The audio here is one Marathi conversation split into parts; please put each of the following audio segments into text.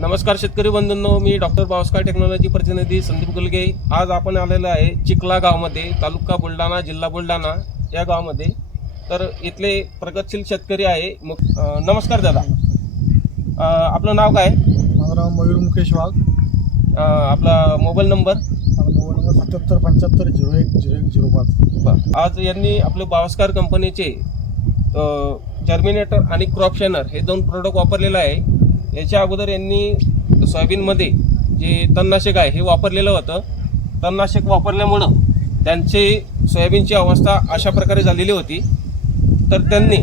नमस्कार शेतकरी बंधूंनो मी डॉक्टर बावस्कार टेक्नॉलॉजी प्रतिनिधी संदीप गुलगे. आज आपण आलेलो आहे चिखला गावमध्ये तालुका बुलढाणा जिल्हा बुलढाणा या गावामध्ये. तर इथले प्रगतशील शेतकरी आहे मग नमस्कार दादा. आपलं नाव काय? माझं नाव मयूर मुकेश वाघ. आपला मोबाईल नंबर? माझा मोबाईल नंबर सत्याहत्तर पंच्याहत्तर झिरो एक झिरो एक झिरो पाच. आज यांनी आपले बावस्कार कंपनीचे जर्मिनेटर आणि क्रॉप शेनर हे दोन प्रोडक्ट वापरलेलं आहे. याच्या अगोदर यांनी सोयाबीनमध्ये जे तणनाशक आहे हे वापरलेलं होतं. तणनाशक वापरल्यामुळं त्यांचे सोयाबीनची अवस्था अशा प्रकारे झालेली होती. तर त्यांनी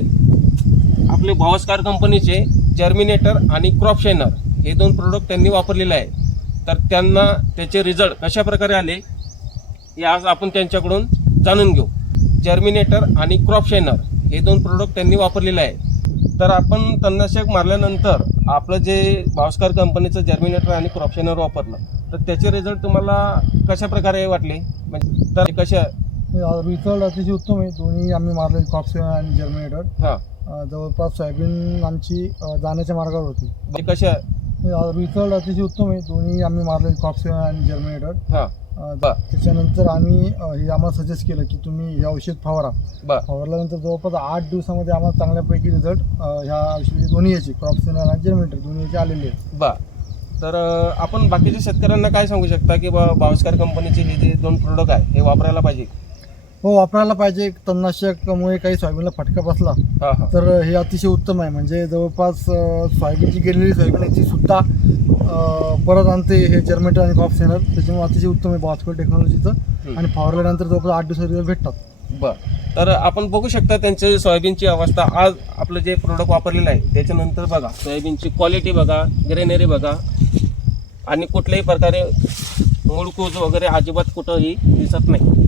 आपले भावस्कार कंपनीचे जर्मिनेटर आणि क्रॉप शेनर हे दोन प्रोडक्ट त्यांनी वापरलेले आहे. तर त्यांना त्याचे रिझल्ट कशा प्रकारे आले हे आज आपण त्यांच्याकडून जाणून घेऊ. जर्मिनेटर आणि क्रॉप शेनर हे दोन प्रोडक्ट त्यांनी वापरलेले आहे. तर आपण तणनाशक मारल्यानंतर आपलं जे भावस्कर कंपनीचं जर्मिनेटर आणि क्रॉप शेनर वापरलं तर त्याचे रिझल्ट तुम्हाला कशा प्रकारे वाटले? म्हणजे तर कशा? रिझल्ट अतिशय उत्तम आहे. दोन्ही आम्ही मारले कॉप्स आणि जर्मिनेटर हां. जवळपास सोयाबीन आमची जाण्याच्या मार्गावर होती. म्हणजे कशा? रिझल्ट अतिशय उत्तम आहे. दोन्ही आम्ही मारले कॉप्स आणि जर्मिनेटर हां. बर. त्याच्यानंतर आम्ही अं, हे आम्हाला सजेस्ट केलं की तुम्ही हे औषध फवारा. बर. फवारल्यानंतर जवळपास आठ दिवसामध्ये आम्हाला चांगल्यापैकी रिझल्ट ह्या औषधी दोन्ही याचे क्रॉप्स आणि जर्मिनेटर दोन्ही याचे आलेले आहेत. बर. तर अं, आपण बाकीच्या शेतकऱ्यांना काय सांगू शकता की बा भावस्कर कंपनीचे हे जे दोन प्रोडक्ट आहे हे वापरायला पाहिजे? हो वापरायला पाहिजे. तणनाशकमुळे काही सोयाबीनला फटका बसला. हां हां. तर हे अतिशय उत्तम आहे. म्हणजे जवळपास अ, सोयाबीनची गेलेली सोयाबीन याची सुद्धा अ, परत आणते हे जर्मेटर आणि कॉप सेनर त्याच्यामुळे अतिशय उत्तम आहे बास्कर टेक्नॉलॉजीचं आणि फवारल्यानंतर जवळपास आठ दिवसात रिझल्ट भेटतात. बर. तर आपण बघू शकता त्यांचे सोयाबीनची अवस्था आज आपलं जे प्रोडक्ट वापरलेलं आहे त्याच्यानंतर बघा सोयाबीनची क्वालिटी बघा ग्रेनरी बघा आणि कुठल्याही प्रकारे मुळकूज वगैरे अजिबात कुठंही दिसत नाही.